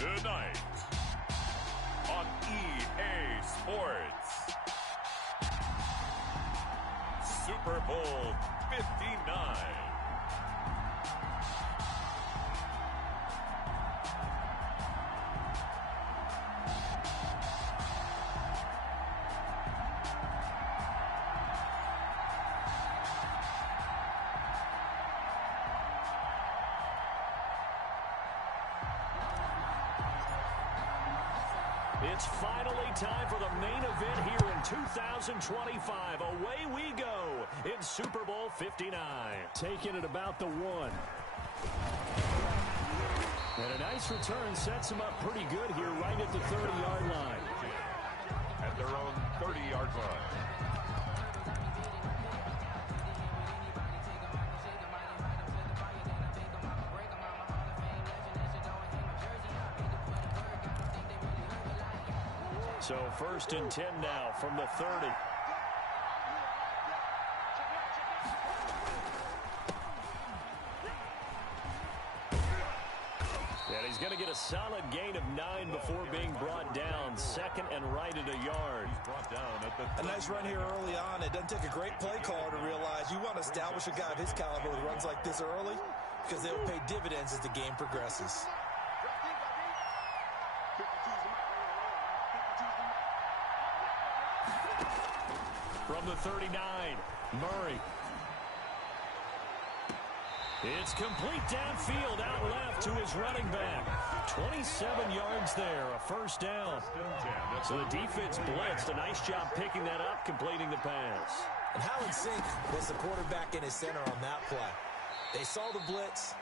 Tonight on EA Sports, Super Bowl 59. It's finally time for the main event here in 2025. Away we go in Super Bowl 59. Taking it about the 1. And a nice return sets him up pretty good here right at the 30-yard line. At their own 30-yard line. So 1st and 10 now from the 30. And he's going to get a solid gain of 9 before being brought down. 2nd and right at a yard. A nice run here early on. It doesn't take a great play caller to realize you want to establish a guy of his caliber with runs like this early because they'll pay dividends as the game progresses. From the 39, Murray. It's complete downfield, out left to his running back. 27 yards there, a 1st down. So the defense blitzed. A nice job picking that up, completing the pass. And how in sync was the quarterback in his center on that play? They saw the blitz,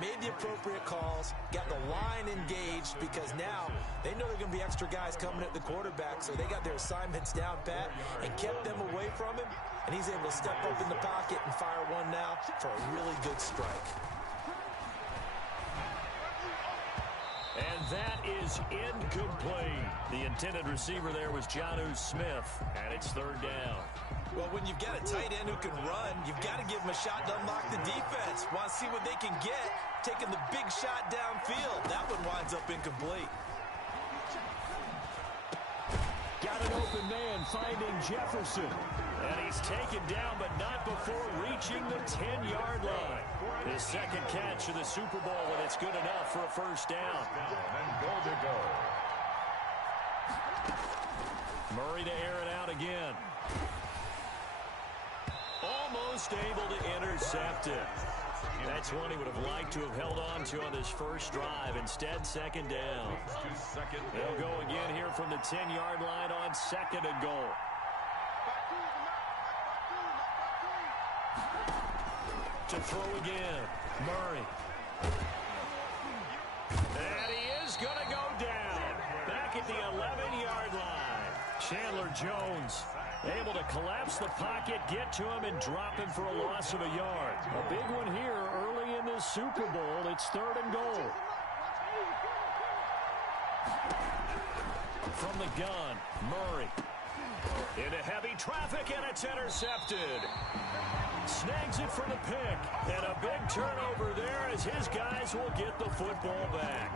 made the appropriate calls, got the line engaged because now they know there are going to be extra guys coming at the quarterback, so they got their assignments down pat and kept them away from him, and he's able to step up in the pocket and fire one now for a really good strike. And that is incomplete. The intended receiver there was Jonnu Smith, and it's 3rd down. Well, when you've got a tight end who can run, you've got to give him a shot to unlock the defense. Want to see what they can get, taking the big shot downfield. That one winds up incomplete. Got an open man finding Jefferson. And he's taken down, but not before reaching the 10-yard line. His 2nd catch of the Super Bowl, and it's good enough for a 1st down. And goal to go. Murray to air it out again. Almost able to intercept it. That's one he would have liked to have held on to on this first drive. Instead, 2nd down. They'll go again here from the 10-yard line on 2nd and goal. To throw again, Murray. And he is going to go down. Back at the 11-yard line. Chandler Jones able to collapse the pocket, get to him, and drop him for a loss of a yard. A big one here early in this Super Bowl. It's 3rd and goal. From the gun, Murray. Into heavy traffic, and it's intercepted. Snags it for the pick. And a big turnover there as his guys will get the football back.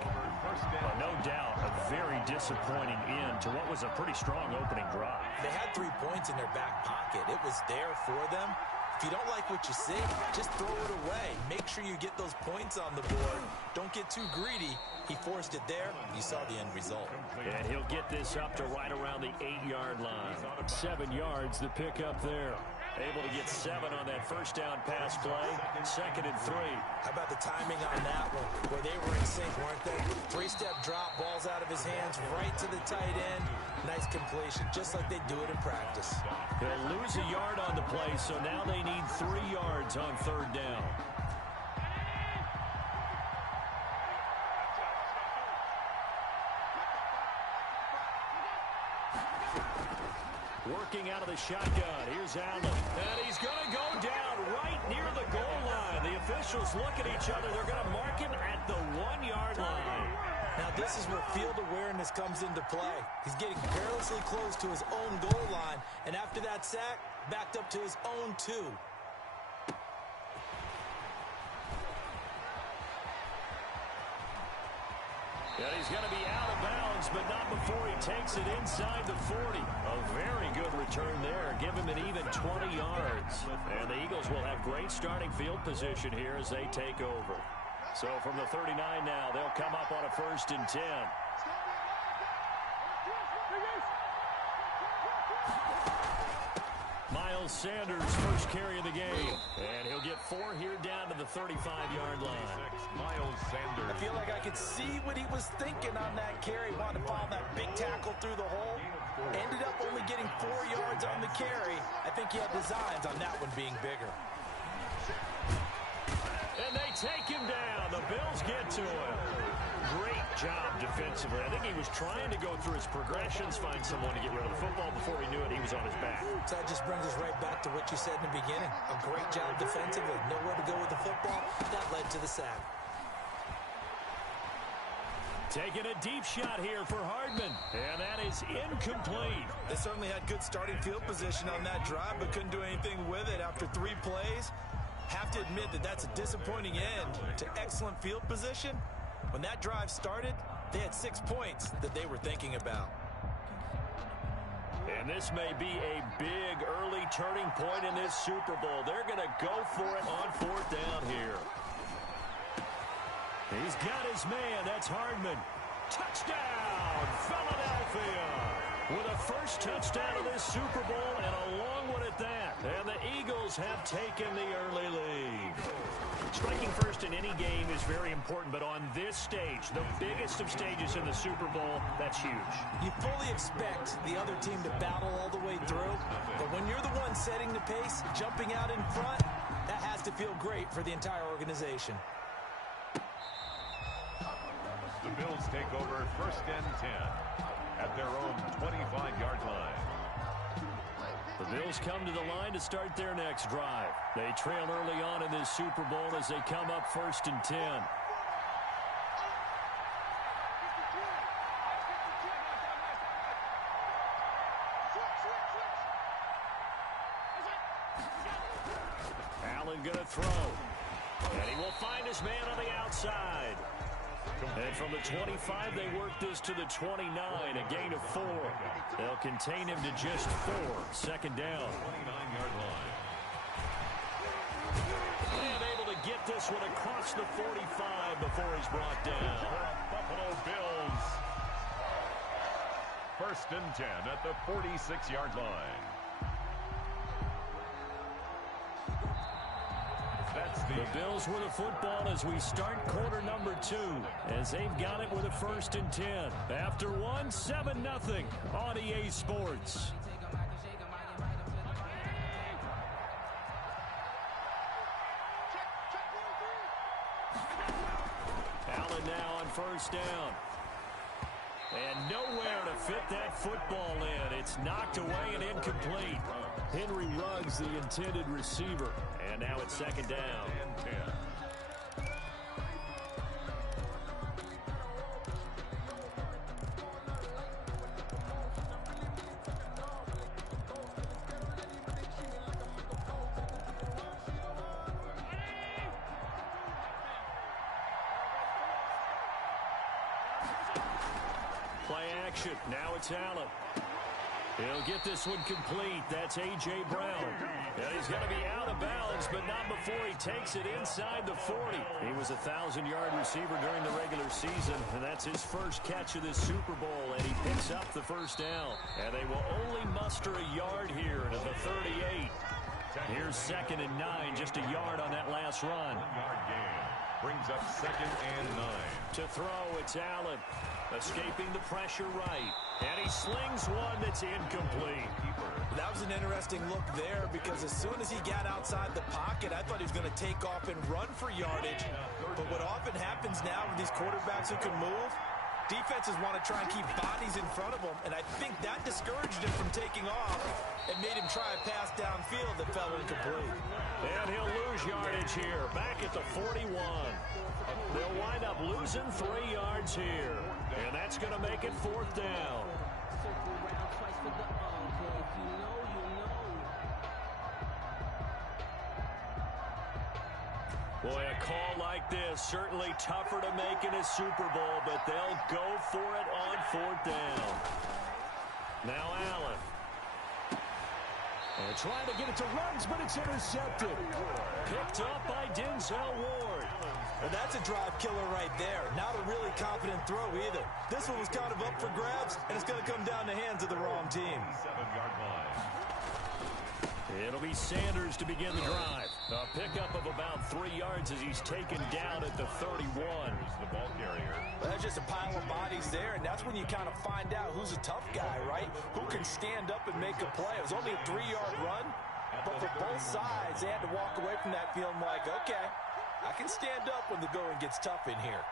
No doubt, a very disappointing end to what was a pretty strong opening drive. They had 3 points in their back pocket. It was there for them. If you don't like what you see, just throw it away. Make sure you get those points on the board. Don't get too greedy. He forced it there. You saw the end result. And he'll get this up to right around the 8-yard line. 7 yards, the pick up there. Able to get 7 on that 1st down pass play. 2nd and 3. How about the timing on that one? Where they were in sync, weren't they? 3-step drop, balls out of his hands, right to the tight end. Nice completion, just like they do it in practice. He'll lose a yard on the play, so now they need 3 yards on 3rd down. Working out of the shotgun. Here's Allen. And he's going to go down right near the goal line. The officials look at each other. They're going to mark him at the 1-yard line. Now this is where field awareness comes into play. He's getting perilously close to his own goal line. And after that sack, backed up to his own 2. And he's going to be out of bounds, but not before he takes it inside the 40. A very good return there. Give him an even 20 yards. And the Eagles will have great starting field position here as they take over. So from the 39 now, they'll come up on a 1st and 10. Miles Sanders, first carry of the game. And he'll get 4 here down to the 35-yard line. Miles Sanders. I feel like I could see what he was thinking on that carry. Wanted to follow that big tackle through the hole. Ended up only getting 4 yards on the carry. I think he had designs on that one being bigger. And they take him down. The Bills get to him. Great job defensively. I think he was trying to go through his progressions, find someone to get rid of the football. Before he knew it, he was on his back. So that just brings us right back to what you said in the beginning. A great job defensively. Nowhere to go with the football. That led to the sack. Taking a deep shot here for Hardman. And that is incomplete. They certainly had good starting field position on that drive, but couldn't do anything with it after 3 plays. Have to admit that that's a disappointing end to excellent field position. When that drive started, they had 6 points that they were thinking about. And this may be a big early turning point in this Super Bowl. They're going to go for it on 4th down here. He's got his man. That's Hardman. Touchdown, Philadelphia. With a first touchdown of this Super Bowl and a long one at that. And the Eagles have taken the early lead. Striking first in any game is very important, but on this stage, the biggest of stages in the Super Bowl, that's huge. You fully expect the other team to battle all the way through, but when you're the one setting the pace, jumping out in front, that has to feel great for the entire organization. The Bills take over 1st and 10 at their own 25-yard line. The Bills come to the line to start their next drive. They trail early on in this Super Bowl as they come up 1st and 10. Allen gonna throw. And he will find his man on the outside. And from the 25, they work this to the 29, a gain of 4. They'll contain him to just 4. 2nd down. 29-yard line. And able to get this one across the 45 before he's brought down. Buffalo Bills. 1st and 10 at the 46-yard line. The Bills with a football as we start quarter number 2, as they've got it with a 1st and 10. After 1, 7-0 on EA Sports. Allen now on 1st down. And nowhere to fit that football in. It's knocked away and incomplete. Henry Ruggs, the intended receiver. And now it's 2nd down. And 10. Play action. Now it's Allen. He'll get this one complete. That's A.J. Brown. And he's going to be out of bounds, but not before he takes it inside the 40. He was a 1,000-yard receiver during the regular season, and that's his first catch of this Super Bowl, and he picks up the 1st down. And they will only muster a yard here to the 38. Here's 2nd and 9, just a yard on that last run. 1-yard gain brings up 2nd and 9. To throw, it's Allen. Escaping the pressure right. And he slings one that's incomplete. That was an interesting look there because as soon as he got outside the pocket, I thought he was going to take off and run for yardage. But what often happens now with these quarterbacks who can move, defenses want to try and keep bodies in front of them. And I think that discouraged him from taking off and made him try a pass downfield that fell incomplete. And he'll lose yardage here, back at the 41. They'll wind up losing 3 yards here. And that's going to make it 4th down. Boy, a call like this, certainly tougher to make in a Super Bowl, but they'll go for it on 4th down. Now Allen. And trying to get it to Ruggs, but it's intercepted. Picked up by Denzel Ward. And that's a drive killer right there. Not a really confident throw either. This one was kind of up for grabs, and it's going to come down the hands of the wrong team. 7-yard line. It'll be Sanders to begin the drive. A pickup of about 3 yards as he's taken down at the 31. Here's the ball carrier. There's just a pile of bodies there, and that's when you kind of find out who's a tough guy, right? Who can stand up and make a play. It was only a 3-yard run, but for both sides, they had to walk away from that feeling like, okay, I can stand up when the going gets tough in here.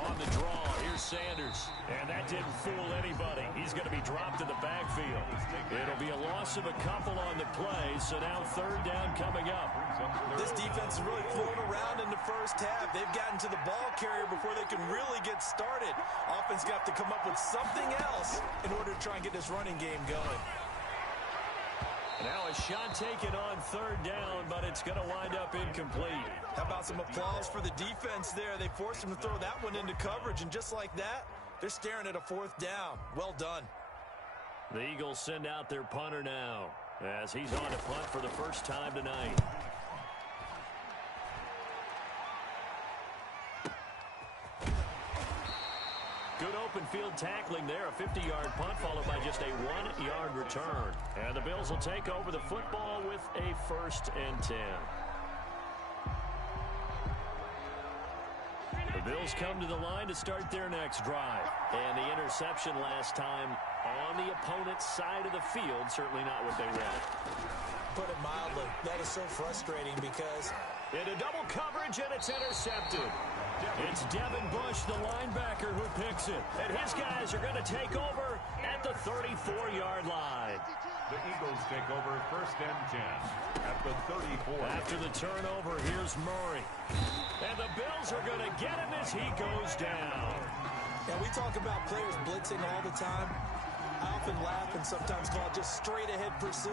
On the draw, here's Sanders. And that didn't fool anybody. He's going to be dropped in the backfield. It'll be a loss of a couple on the play, so now 3rd down coming up. This defense is really floating around in the first half. They've gotten to the ball carrier before they can really get started. Offense going to have to come up with something else in order to try and get this running game going. Now a shot taken on 3rd down, but it's going to wind up incomplete. How about some applause for the defense there? They forced him to throw that one into coverage, and just like that, they're staring at a 4th down. Well done. The Eagles send out their punter now as he's on to punt for the first time tonight. Good open field tackling there. A 50-yard punt followed by just a 1-yard return. And the Bills will take over the football with a 1st and 10. The Bills come to the line to start their next drive. And the interception last time on the opponent's side of the field, certainly not what they wanted. Put it mildly, that is so frustrating because into double coverage, and it's intercepted. It's Devin Bush, the linebacker, who picks it. And his guys are going to take over at the 34-yard line. The Eagles take over 1st and 10 at the 34. After the turnover, here's Murray. And the Bills are going to get him as he goes down. Yeah, we talk about players blitzing all the time. I often laugh and sometimes call it just straight-ahead pursuit.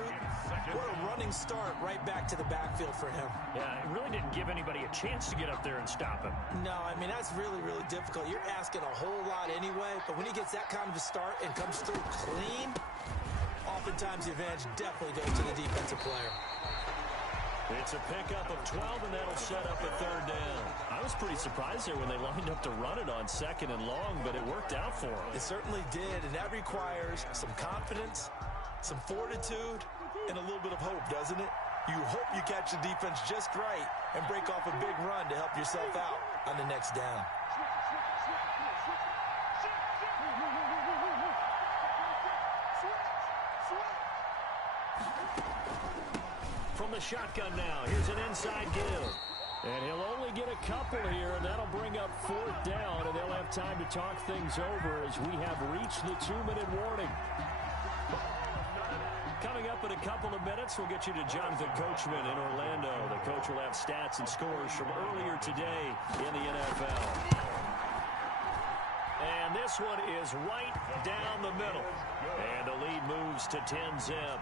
What a running start right back to the backfield for him. Yeah, it really didn't give anybody a chance to get up there and stop him. No, I mean, that's really, really difficult. You're asking a whole lot anyway, but when he gets that kind of a start and comes through clean, oftentimes the advantage definitely goes to the defensive player. It's a pickup of 12, and that'll set up a 3rd down. I was pretty surprised there when they lined up to run it on 2nd and long, but it worked out for them. It certainly did, and that requires some confidence, some fortitude, and a little bit of hope, doesn't it? You hope you catch the defense just right and break off a big run to help yourself out on the next down. From the shotgun now, here's an inside give. And he'll only get a couple here, and that'll bring up 4th down, and they'll have time to talk things over as we have reached the 2-minute warning. Coming up in a couple of minutes, we'll get you to Jonathan Coachman in Orlando. The coach will have stats and scores from earlier today in the NFL. And this one is right down the middle. And the lead moves to 10-zip.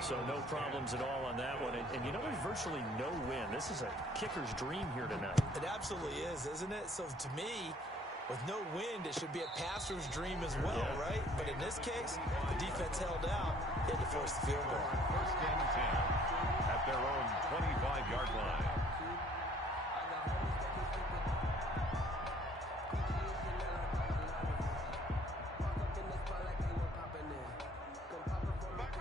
So no problems at all on that one. And you know, there's virtually no win. This is a kicker's dream here tonight. It absolutely is, isn't it? So to me, with no wind, it should be a passer's dream as well, right? But in this case, the defense held out. They had to force the field goal. 1st and 10 at their own 25-yard line.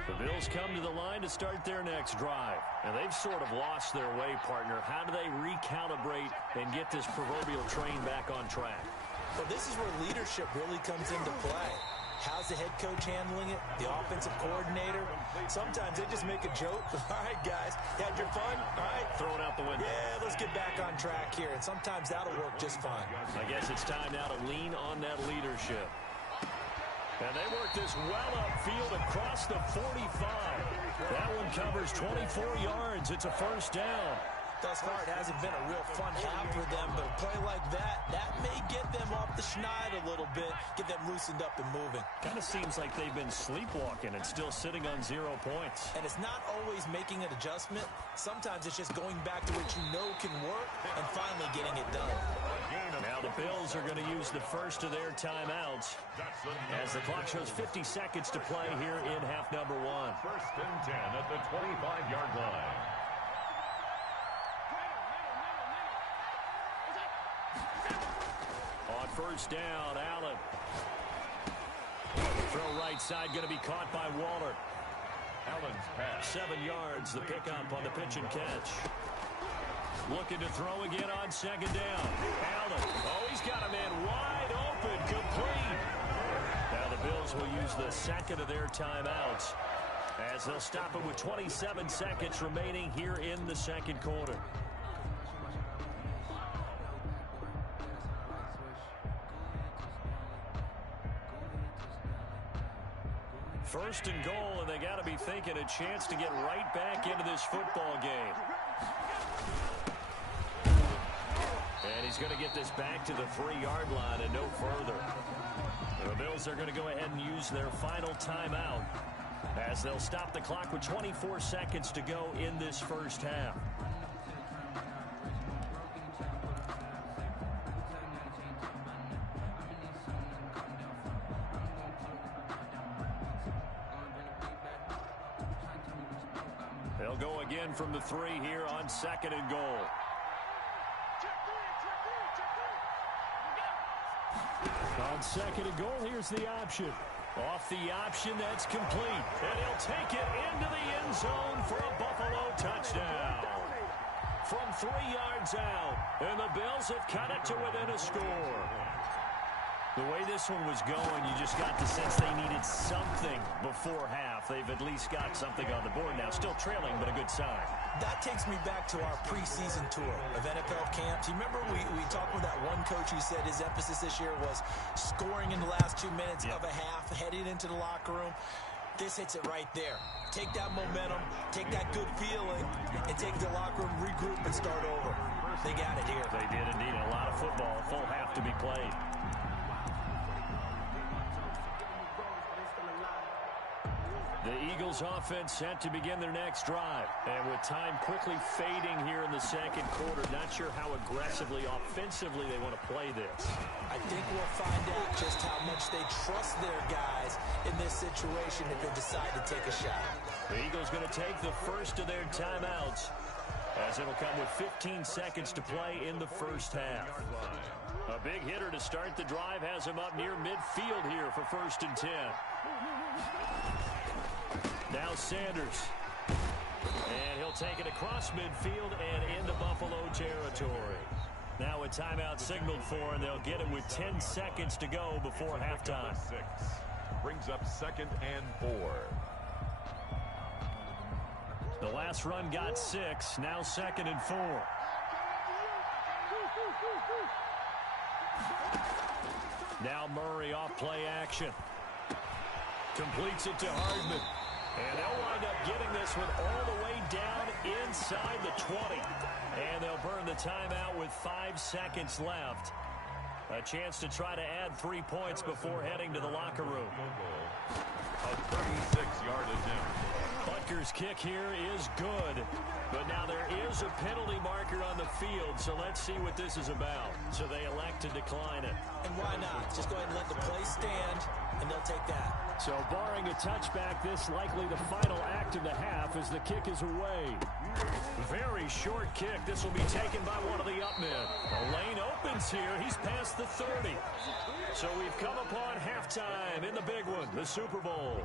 The Bills come to the line to start their next drive. And they've sort of lost their way, partner. How do they recalibrate and get this proverbial train back on track? Well, this is where leadership really comes into play. How's the head coach handling it? The offensive coordinator? Sometimes they just make a joke. All right, guys, you had your fun? All right. Throw it out the window. Yeah, let's get back on track here. And sometimes that'll work just fine. I guess it's time now to lean on that leadership. And they work this well upfield across the 45. That one covers 24 yards. It's a 1st down. Thus far, it hasn't been a real fun half for them, but a play like that may get them them off the schneid a little bit, get them loosened up and moving. Kind of seems like they've been sleepwalking and still sitting on 0 points. And it's not always making an adjustment. Sometimes it's just going back to what you know can work and finally getting it done. Now the Bills are going to use the first of their timeouts as the clock shows 50 seconds to play here in half number 1. First and 10 at the 25-yard line. On first down, Allen. Throw right side going to be caught by Waller. Allen's pass. 7 yards, the pickup on the pitch and catch. Looking to throw again on second down. Allen. Oh, he's got a man wide open, complete. Now the Bills will use the second of their timeouts as they'll stop it with 27 seconds remaining here in the second quarter. First and goal, and they got to be thinking a chance to get right back into this football game. And he's going to get this back to the 3-yard line and no further. The Bills are going to go ahead and use their final timeout as they'll stop the clock with 24 seconds to go in this first half. They'll go again from the 3 here on second and goal. On second and goal, here's the option. Off the option, that's complete. And he'll take it into the end zone for a Buffalo touchdown. From 3 yards out, and the Bills have cut it to within a score. The way this one was going, you just got the sense they needed something before half. They've at least got something on the board now. Still trailing, but a good sign. That takes me back to our preseason tour of NFL camps. You remember we talked with that one coach who said his emphasis this year was scoring in the last 2 minutes of a half, heading into the locker room. This hits it right there. Take that momentum, take that good feeling, and take the locker room, regroup, and start over. They got it here. They did indeed. A lot of football, full half to be played. The Eagles offense set to begin their next drive. And with time quickly fading here in the second quarter, not sure how aggressively, offensively they want to play this. I think we'll find out just how much they trust their guys in this situation if they decide to take a shot. The Eagles going to take the first of their timeouts as it'll come with 15 seconds to play in the first half. A big hitter to start the drive has him up near midfield here for first and 10. Now Sanders. And he'll take it across midfield and into Buffalo territory. Now a timeout signaled for, and they'll get it with 10 seconds to go before halftime. 6 brings up second and 4. The last run got 6. Now second and 4. Now Murray off play action. Completes it to Hardman. And they'll wind up getting this one all the way down inside the 20. And they'll burn the timeout with 5 seconds left. A chance to try to add 3 points before heading to the locker room. A 36-yard attempt. Butker's kick here is good. But now there is a penalty marker on the field, so let's see what this is about. So they elect to decline it. And why not? Just go ahead and let the play stand, and they'll take that. So barring a touchback, this likely the final act of the half as the kick is away. Very short kick. This will be taken by one of the up men. A lane opens here. He's past the 30. So we've come upon halftime in the big one, the Super Bowl.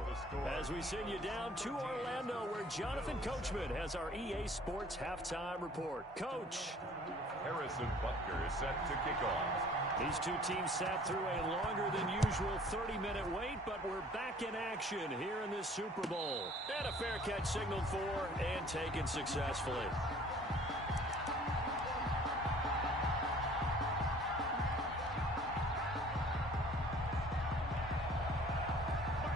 As we send you down to Orlando, where Jonathan Coachman has our EA Sports halftime report. Coach. Harrison Butker is set to kick off. These two teams sat through a longer than usual 30-minute wait, but we're back in action here in this Super Bowl. And a fair catch signaled for and taken successfully.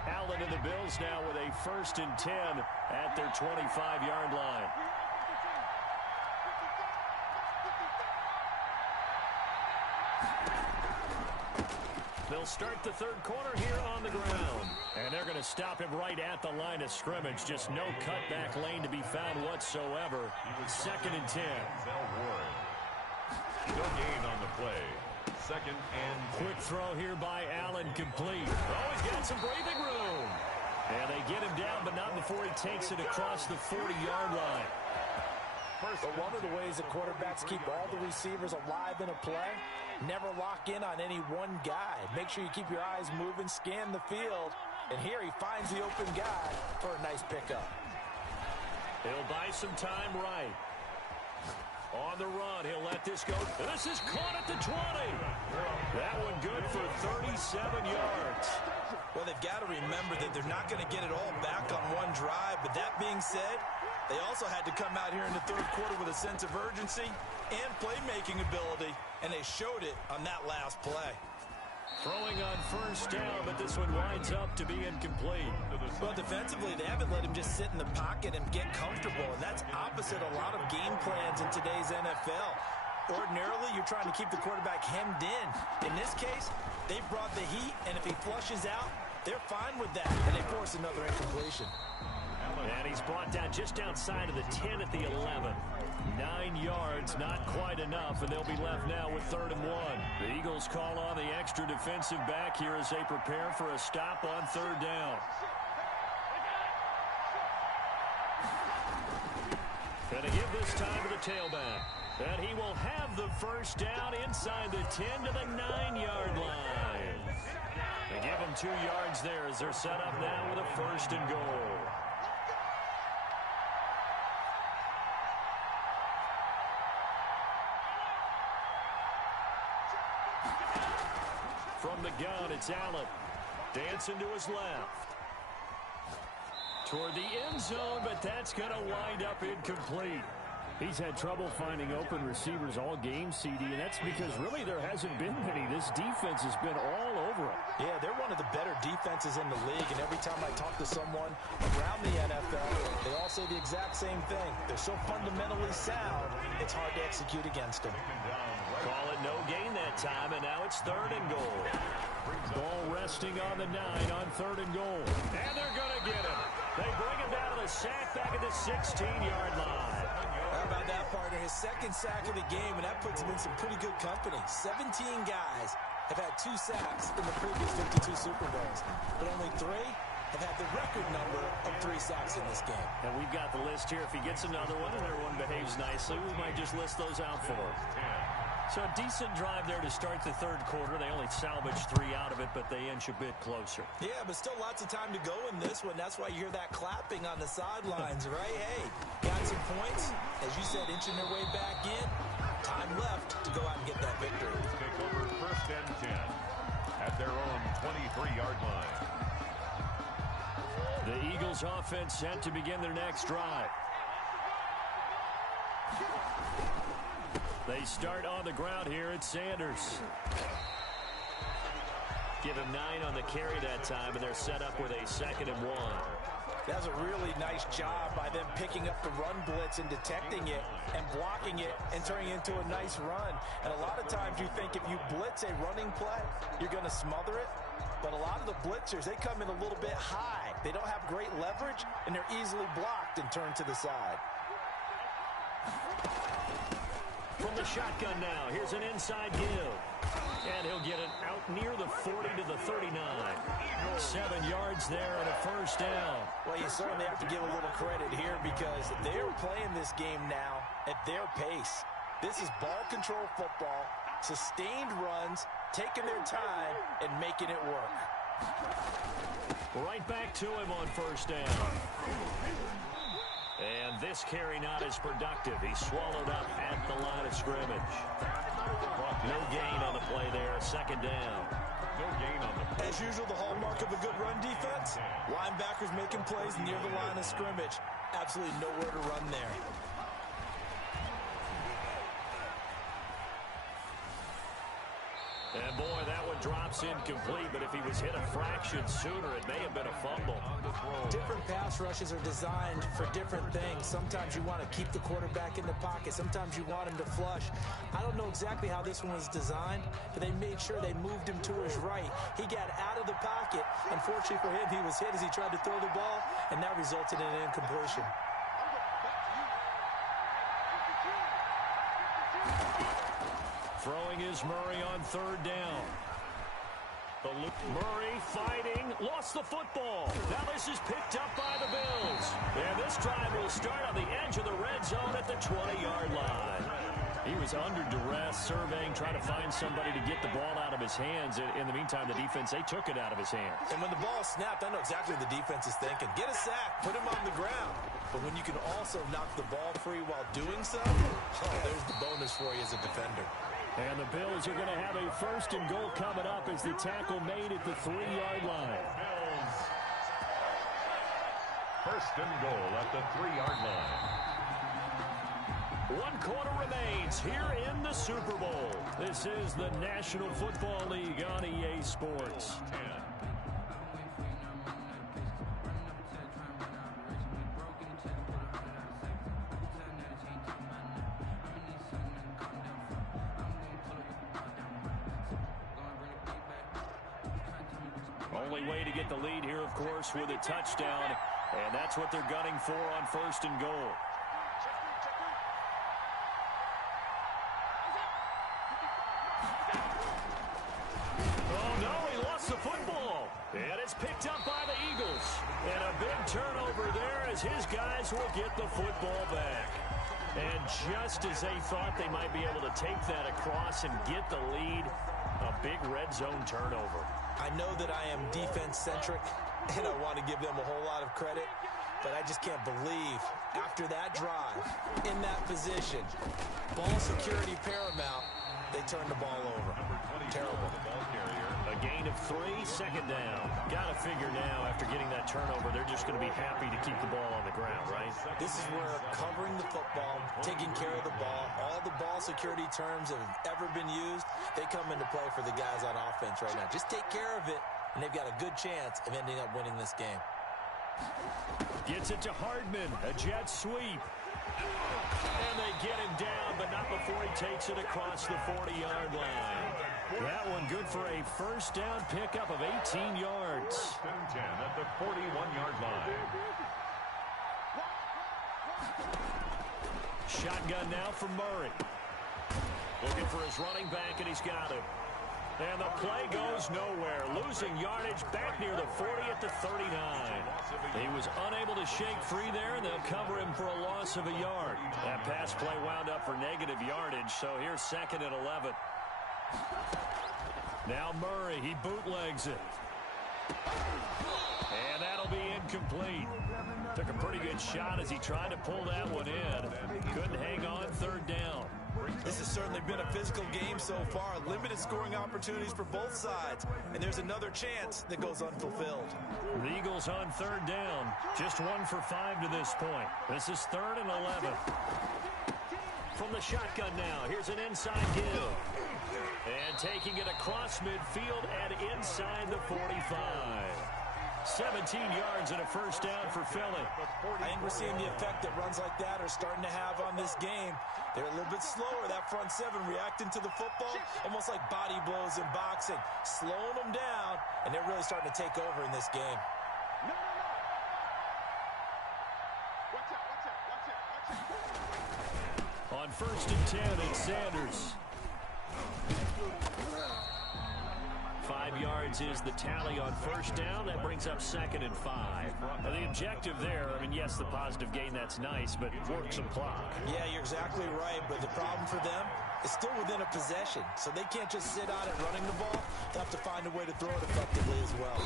Allen and the Bills now with a first and 10 at their 25-yard line. They'll start the third quarter here on the ground. And they're going to stop him right at the line of scrimmage. Just no cutback lane to be found whatsoever. 2nd and 10. No gain on the play. 2nd and 10. Quick throw here by Allen, complete. Oh, he's got some breathing room. And they get him down, but not before he takes it across the 40-yard line. But one of the ways that quarterbacks keep all the receivers alive in a play, never lock in on any one guy. Make sure you keep your eyes moving, scan the field, and here he finds the open guy for a nice pickup. He'll buy some time right. On the run, he'll let this go. This is caught at the 20. That one good for 37 yards. Well, they've got to remember that they're not going to get it all back on one drive. But that being said, they also had to come out here in the third quarter with a sense of urgency and playmaking ability, and they showed it on that last play. Throwing on first down, but this one winds up to be incomplete. Well, defensively, they haven't let him just sit in the pocket and get comfortable, and that's opposite a lot of game plans in today's NFL. Ordinarily, you're trying to keep the quarterback hemmed in. In this case, they brought the heat, and if he flushes out, they're fine with that, and they force another incompletion. And he's brought down just outside of the 10 at the 11. 9 yards, not quite enough, and they'll be left now with 3rd and 1. The Eagles call on the extra defensive back here as they prepare for a stop on 3rd down. And to give this time to the tailback. And he will have the first down inside the 10 to the 9-yard line. They give him 2 yards there as they're set up now with a 1st and goal. From the gun, it's Allen. Dancing to his left. Toward the end zone, but that's going to wind up incomplete. He's had trouble finding open receivers all game, CD, and that's because really there hasn't been many. This defense has been all over him. Yeah, they're one of the better defenses in the league, and every time I talk to someone around the NFL, they all say the exact same thing. They're so fundamentally sound, it's hard to execute against them. Call it no gain that time, and now it's 3rd and goal. Ball resting on the 9 on 3rd and goal. And they're going to get him. They bring him down to the sack back at the 16-yard line. How about that, partner? His 2nd sack of the game, and that puts him in some pretty good company. 17 guys have had 2 sacks in the previous 52 Super Bowls, but only 3 have had the record number of 3 sacks in this game. And we've got the list here. If he gets another one and everyone behaves nicely, we might just list those out for him. So a decent drive there to start the 3rd quarter. They only salvaged 3 out of it, but they inch a bit closer. Yeah, but still lots of time to go in this one. That's why you hear that clapping on the sidelines, right? Hey, got some points. As you said, inching their way back in. Time left to go out and get that victory. Take over 1st and 10 at their own 23-yard line. The Eagles offense set to begin their next drive. They start on the ground here at Sanders. Give him 9 on the carry that time, and they're set up with a 2nd and 1. That's a really nice job by them picking up the run blitz and detecting it and blocking it and turning it into a nice run. And a lot of times you think if you blitz a running play, you're going to smother it. But a lot of the blitzers, they come in a little bit high. They don't have great leverage, and they're easily blocked and turned to the side. From the shotgun now, here's an inside give. And he'll get it out near the 40 to the 39. 7 yards there and a 1st down. Well, you certainly have to give a little credit here because they're playing this game now at their pace. This is ball control football, sustained runs, taking their time, and making it work. Right back to him on 1st down. And this carry not as productive. He's swallowed up at the line of scrimmage. No gain on the play there. 2nd down. No gain on the play. As usual, the hallmark of a good run defense, linebackers making plays near the line of scrimmage. Absolutely nowhere to run there. And boy, that one drops incomplete, but if he was hit a fraction sooner, it may have been a fumble. Different pass rushes are designed for different things. Sometimes you want to keep the quarterback in the pocket. Sometimes you want him to flush. I don't know exactly how this one was designed, but they made sure they moved him to his right. He got out of the pocket. Unfortunately for him, he was hit as he tried to throw the ball, and that resulted in an incompletion. Throwing is Murray on third down. Murray fighting, lost the football. Now this is picked up by the Bills. And this drive will start on the edge of the red zone at the 20-yard line. He was under duress, surveying, trying to find somebody to get the ball out of his hands. In the meantime, the defense, they took it out of his hands. And when the ball snapped, I know exactly what the defense is thinking. Get a sack, put him on the ground. But when you can also knock the ball free while doing so, there's the bonus for you as a defender. And the Bills are going to have a first and goal coming up as the tackle made at the 3-yard line. Bills. First and goal at the 3-yard line. 1 quarter remains here in the Super Bowl. This is the National Football League on EA Sports. Only way to get the lead here, of course, with a touchdown, and that's what they're gunning for on first and goal. Oh, no, he lost the football, and it's picked up by the Eagles. And a big turnover there as his guys will get the football back. And just as they thought they might be able to take that across and get the lead, a big red zone turnover. I know that I am defense-centric, and I want to give them a whole lot of credit, but I just can't believe after that drive, in that position, ball security paramount, they turned the ball over. Terrible. A gain of 3, second down. Got to figure now, after getting that turnover, they're just going to be happy to keep the ball on the ground, right? This is where covering the football, taking care of the ball, all the ball security terms that have ever been used, they come into play for the guys on offense right now. Just take care of it, and they've got a good chance of ending up winning this game. Gets it to Hardman, a jet sweep. And they get him down, but not before he takes it across the 40-yard line. That one good for a first down pickup of 18 yards. First and 10 at the 41-yard line. Shotgun now for Murray. Looking for his running back, and he's got him. And the play goes nowhere. Losing yardage back near the 40 at the 39. He was unable to shake free there, and they'll cover him for a loss of a yard. That pass play wound up for negative yardage, so here's second and 11. Now Murray, he bootlegs it. And that'll be incomplete. Took a pretty good shot as he tried to pull that one in. Couldn't hang on third down. This has certainly been a physical game so far. Limited scoring opportunities for both sides. And there's another chance that goes unfulfilled. The Eagles on third down. Just 1 for 5 to this point. This is third and 11. From the shotgun now, here's an inside give. And taking it across midfield and inside the 45. 17 yards and a first down for Philly. I think we're seeing the effect that runs like that are starting to have on this game. They're a little bit slower, that front seven, reacting to the football, almost like body blows in boxing, slowing them down, and they're really starting to take over in this game. On first and 10, it's Sanders. 5 yards is the tally on first down. That brings up second and 5. Now, the objective there, I mean, yes, the positive gain, that's nice, but work some clock. Yeah, you're exactly right, but the problem for them is still within a possession, so they can't just sit on it running the ball. They'll have to find a way to throw it effectively as well.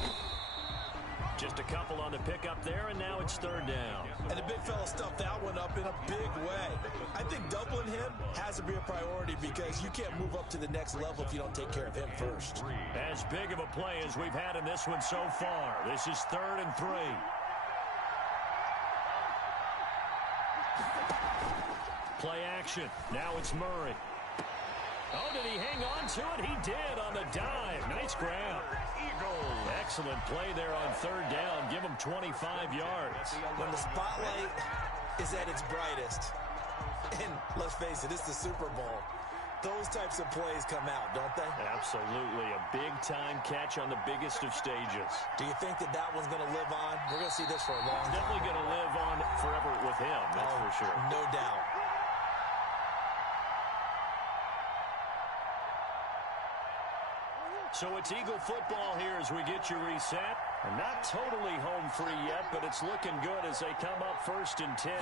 Just a couple on the pickup there, and now it's third down. And the big fella stuffed that one up in a big way. I think doubling him has to be a priority because you can't move up to the next level if you don't take care of him first. As big of a play as we've had in this one so far. This is third and 3. Play action. Now it's Murray. Oh, did he hang on to it? He did on the dive. Nice grab. Excellent play there on third down. Give him 25 yards. When the spotlight is at its brightest, and let's face it, it's the Super Bowl, those types of plays come out, don't they? Absolutely. A big-time catch on the biggest of stages. Do you think that one's going to live on? We're going to see this for a long time. Definitely going to live on forever with him, that's for sure. No doubt. So it's Eagle football here as we get you reset. And not totally home free yet, but it's looking good as they come up 1st and 10.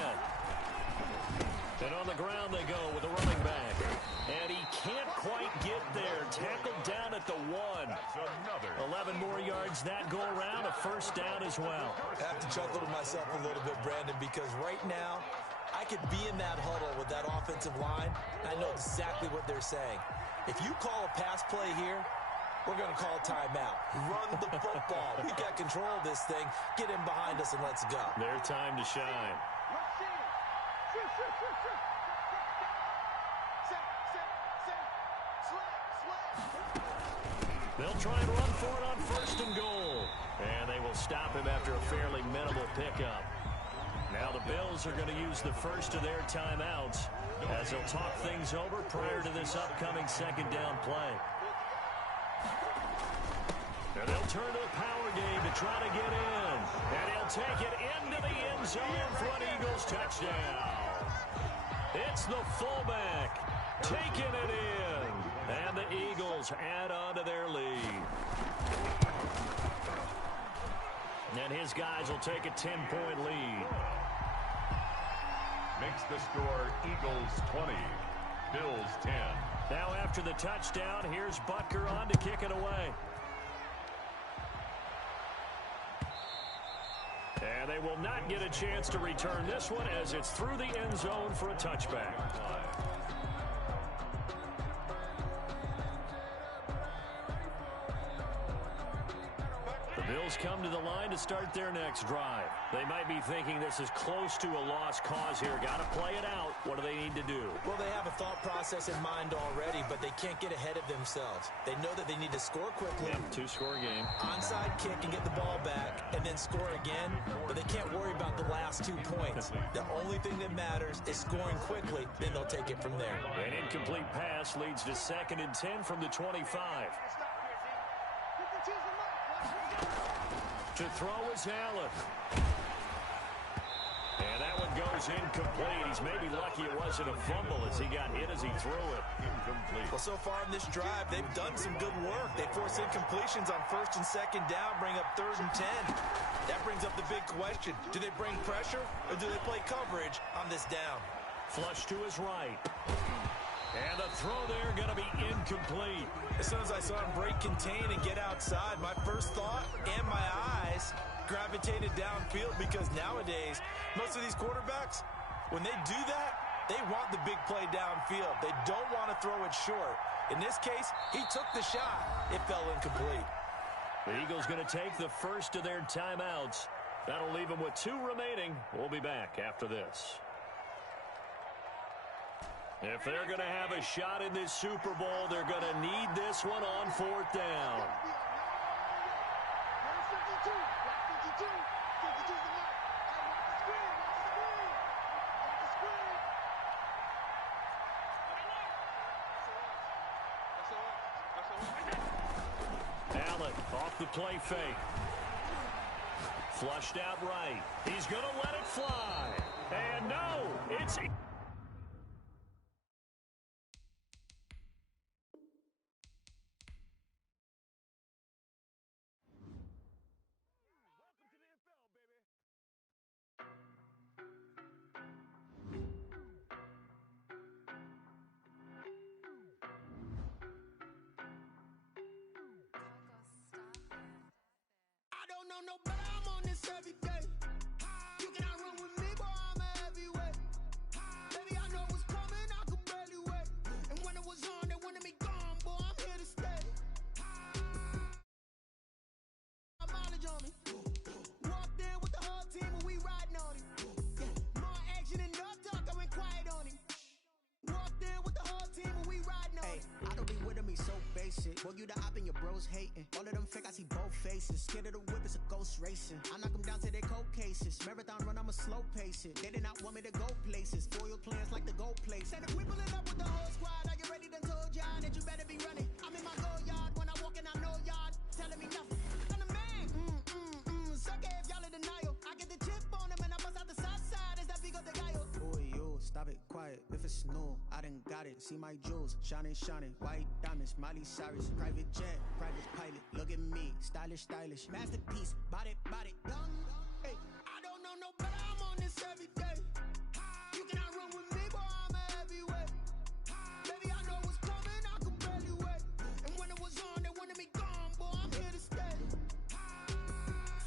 And on the ground they go with a running back. And he can't quite get there. Tackled down at the 1. 11 more yards that go around. A first down as well. I have to chuckle to myself a little bit, Brandon, because right now I could be in that huddle with that offensive line. I know exactly what they're saying. If you call a pass play here, we're going to call timeout. Run the football. We got control of this thing. Get him behind us and let's go. Their time to shine. They'll try and run for it on 1st and goal. And they will stop him after a fairly minimal pickup. Now the Bills are going to use the first of their timeouts as they'll talk things over prior to this upcoming 2nd down play. And they'll turn to the power game to try to get in. And he'll take it into the end zone for an Eagles touchdown. It's the fullback taking it in. And the Eagles add on to their lead. And his guys will take a 10-point lead. Makes the score Eagles 20, Bills 10. Now after the touchdown, here's Butker on to kick it away. And they will not get a chance to return this one as it's through the end zone for a touchback. The Bills come to the line to start their next drive. They might be thinking this is close to a lost cause here. Got to play it out. What do they need to do? Well, they have a thought process in mind already, but they can't get ahead of themselves. They know that they need to score quickly. Yep, 2-score game. Onside kick and get the ball back and then score again, but they can't worry about the last 2 points. The only thing that matters is scoring quickly, then they'll take it from there. An incomplete pass leads to 2nd and 10 from the 25. To throw is Allen. And that one goes incomplete. He's maybe lucky it wasn't a fumble as he got hit as he threw it. Incomplete. Well, so far in this drive, they've done some good work. They force incompletions on 1st and 2nd down, bring up 3rd and 10. That brings up the big question. Do they bring pressure or do they play coverage on this down? Flush to his right. And the throw there going to be incomplete. As soon as I saw him break contain and get outside, my first thought and my eyes gravitated downfield because nowadays, most of these quarterbacks, when they do that, they want the big play downfield. They don't want to throw it short. In this case, he took the shot. It fell incomplete. The Eagles going to take the first of their timeouts. That'll leave them with 2 remaining. We'll be back after this. If they're going to have a shot in this Super Bowl, they're going to need this one on 4th down. Allen off the play fake. Flushed out right. He's going to let it fly. And no, it's... No, but I'm on this every day. You cannot run with me, boy, I'm a heavyweight. face it. Boy, you the op and your bros hating. All of them fake, I see both faces. Scared of the whip, it's a ghost racing. I knock them down to their cold cases. Marathon run, I'ma slow pace it. They did not want me to go places. Foil plans like the gold place. Said if we pulling up with the whole squad, are you ready? Done told y'all that you better be running. I'm in my go yard. When I walk in, I know y'all telling me nothing. I'm the man. Suck it if y'all in denial. I get the chip on them and I bust out the south side. Is that big of the guy? Boy, yo, stop it, quiet. If it's new, I done got it. See my jewels, shining, shining. White diamonds, Miley Cyrus. Private jet, private pilot. Look at me, stylish, stylish. Masterpiece, body, body. Hey, I don't know no better. I'm on this every day. You cannot run with me, boy. I'm a heavyweight. Baby, I know what's coming. I could barely wait. And when it was on, they wanted me gone, boy. I'm here to stay.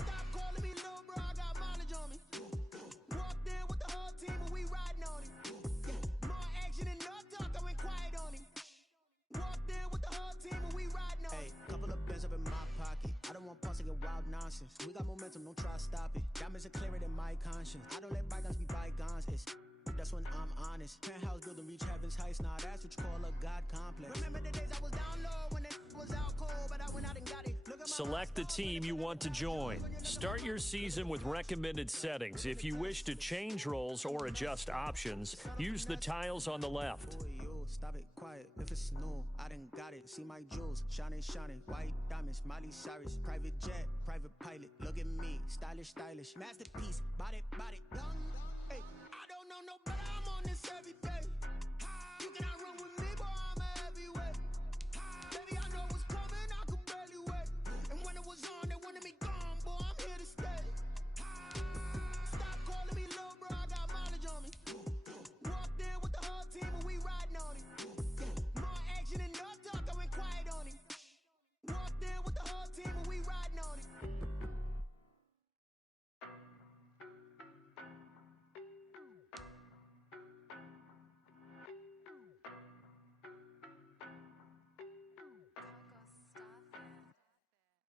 Stop calling me little bro. I got mileage on me. Walked in with the whole team and we riding on him. More action and no talk. I went quiet on him. Walked in with the whole team and we riding on him. Hey, couple of bins up in my pocket. I don't want pulse to get wild nonsense. We got momentum, don't try to stop it. Diamonds are clearer than my conscience. I don't let bygones be bygones. That's when I'm honest. Penthouse building reach heaven's heights. Now that's what you call a God complex. Remember the days I was down low when it was out cold, but I went out and got it. Select the team you want to join. Start your season with recommended settings. If you wish to change roles or adjust options, use the tiles on the left. Boy, yo, stop it, quiet. If it's new, I done got it. See my jewels, shining, shining. White diamonds, Miley Cyrus. Private jet, private pilot. Look at me, stylish, stylish. Masterpiece, body, body. Hey, I don't know no better. I'm on this every day. You cannot run with me, boy. I'm a heavyweight. Baby, I know what's coming. I could barely wait. And when it was on, they wanted me gone, boy. I'm here to stay. Stop calling me little bro. I got mileage on me. Walked in with the whole team and we riding on him. More action and no talk. I went quiet on him. Walked in with the whole team and we riding on him.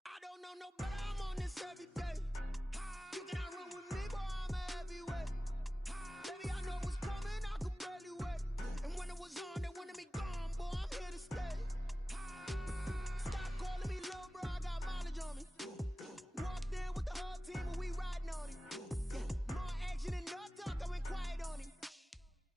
I don't know no better. I'm on this every day. You cannot run with me, boy. I'm a heavyweight. Baby, I know what's coming. I could barely wait. And when it was on, they wanted me gone, boy. I'm here to stay. Stop calling me little bro. I got mileage on me. Walked in with the whole team and we riding on him. More action and no talk. I went quiet on him.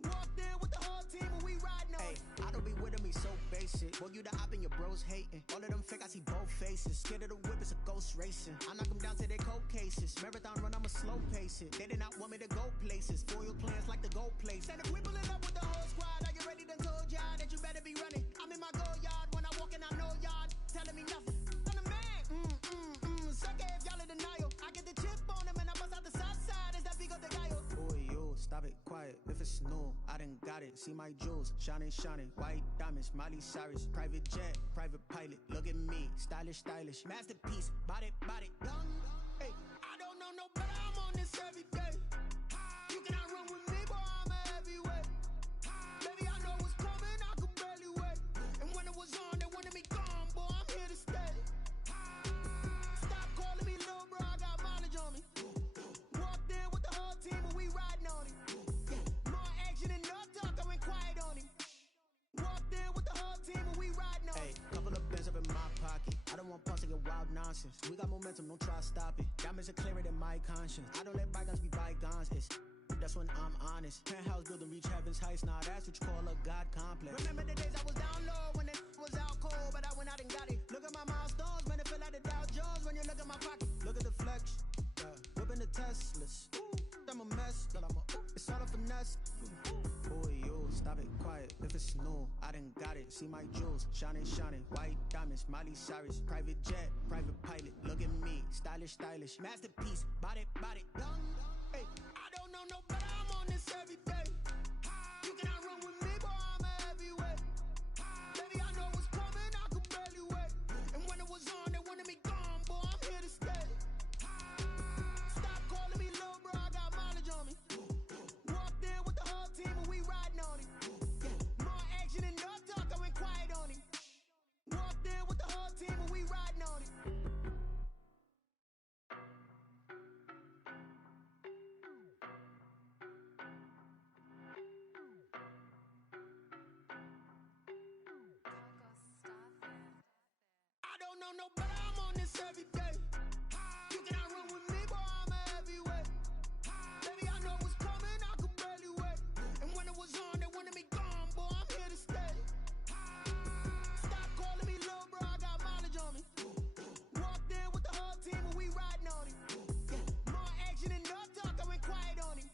Walked in with the whole team and we riding on him. I don't be with me so basic. Boy, you the op and your bros hating. All of them fake, I see both faces. Scared of the whip, it's a ghost racing. I knock them down to their cold cases. Marathon run, I'ma slow pace it. They did not want me to go places. Foil plans like the gold place. And if we pulling up with the whole squad, are you ready? Done told y'all that you better be running. I'm in my go yard. When I walk in, I know y'all telling me nothing. I'm the man. Suck it if y'all in denial. I get the chip on them and I bust out the south side. Is that big of the guy? Boy, yo, stop it, quiet. If it's new, I done got it. See my jewels, shining, shining. White diamonds, Miley Cyrus. Private jet, private pilot. Look at me, stylish, stylish. Masterpiece, body, body. Hey, I don't know no better. I'm on this every day. You cannot run with me, boy. I'm a heavyweight. Baby, I know what's coming. I could barely wait. And when it was on, they wanted me gone, boy. I'm here to stay. Stop calling me little bro. I got mileage on me. Walked in with the whole team and we riding on him. More action and no talk. I went quiet on him. Walked in with the whole team and we riding on him. Hey, couple of bins up in my pocket. I don't want pulse to get wild nonsense. We got momentum, don't try to stop it. Diamonds are clearer than my conscience. I don't let bygones be bygones. That's when I'm honest. Penthouse building reach heaven's heights. Now that's what you call a God complex. Remember the days I was down low when it was out cold, but I went out and got it. Look at my milestones, man, it feel like the Dow Jones when you look at my pocket. Look at the flex, whipping the Teslas. I'm a mess, but it's all a finesse. Boy, yo, stop it, quiet. If it's new, I done got it. See my jewels, shining, shining. White diamonds, Miley Cyrus. Private jet, private pilot. Look at me, stylish, stylish. Masterpiece, body, body. Hey, I don't know no better. I'm on this every day. You cannot run with me, boy. I'm a heavyweight. Baby, I know what's coming. I could barely wait. And when it was on, they wanted me gone, boy. I'm here to stay. Stop calling me little bro. I got mileage on me. Walked in with the whole team and we riding on him. More action and no talk. I went quiet on him. Walked in with the whole team and we riding on him. know no better, I'm on this every day. You cannot run with me, boy, I'm a heavyweight. Baby, I know what's coming, I could barely wait. And when it was on, they wanted me gone, boy, I'm here to stay. Stop calling me little bro, I got mileage on me. Walked in with the whole team and we riding on him. Yeah, more action and no talk, I went quiet on him.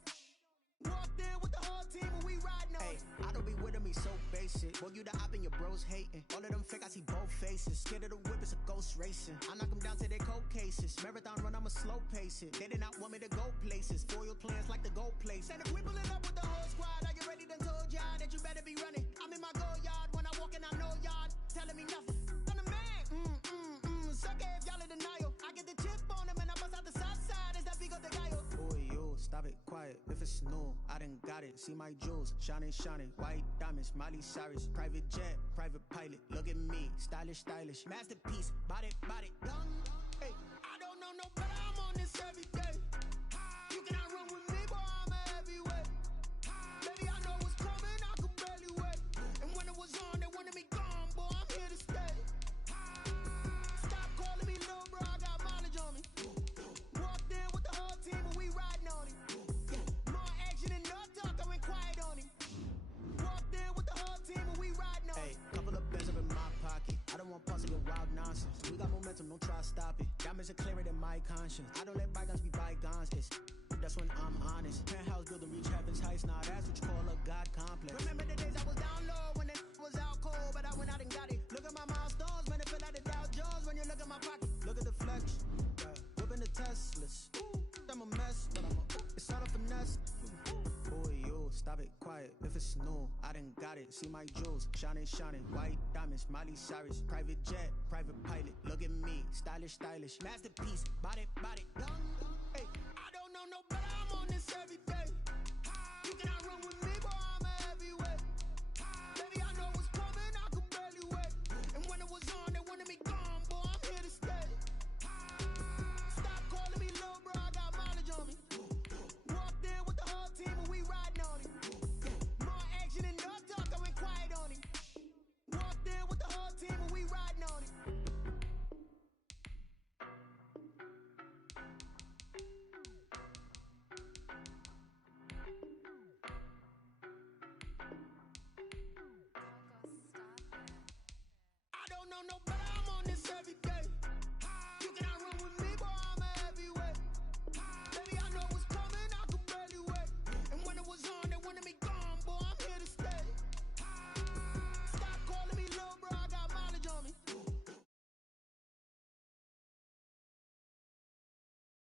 Walked in with the whole team and we riding on him. I don't be with me so basic. Boy, you the op and your bros hating. All of them fake, I see both faces. Scared of the whip, it's a ghost racing. I knock them down to their cold cases. Marathon run, I'ma slow pace it. They did not want me to go places. Foil plans like the gold place. And if we pulling up with the whole squad, are you ready? Done told y'all that you better be running. I'm in my go yard when I walk in, I know y'all telling me nothing. I'm the man. Suck it if y'all in denial. I get the chip on him and I bust out the south side. Is that big of the guy? Boy, yo, stop it, quiet. If it's new, I done got it. See my jewels, shining, shining. White diamonds, Miley Cyrus. Private jet, private pilot. Look at me, stylish, stylish. Masterpiece, body, body, done. Hey, I don't know no better, I'm on this every day. You cannot run with me, boy, I'm a heavyweight. Baby, I know what's coming, I could barely wait. And when it was on, they wanted me gone, boy, I'm here to stay. Stop calling me little bro, I got mileage on me. Walked in with the whole team and we riding on him. Yeah, more action and no talk, I went quiet on him. Walked in with the whole team and we riding on him. Hey, couple of bands up in my pocket. I don't want parts of your wild nonsense. We got momentum, don't try to stop it. Diamonds are clearer than my conscience. I don't let bygones be bygones. That's when I'm honest. Penthouse building reach heaven's heights. Nah, that's what you call a God complex. Remember the days I was down low when it was out cold, but I went out and got it. Look at my milestones, man, it feel like the Dow Jones when you look at my pocket. Look at the flex. Whipping the Teslas. I'm a mess, but it's all a finesse. Boy, yo, stop it, quiet. If it's new, I done got it. See my jewels, shining, shining. White diamonds, Miley Cyrus. Private jet, private pilot. Look at me, stylish, stylish. Masterpiece, body, body, done. Hey, I don't know no better, I'm on this every day. You cannot run with me.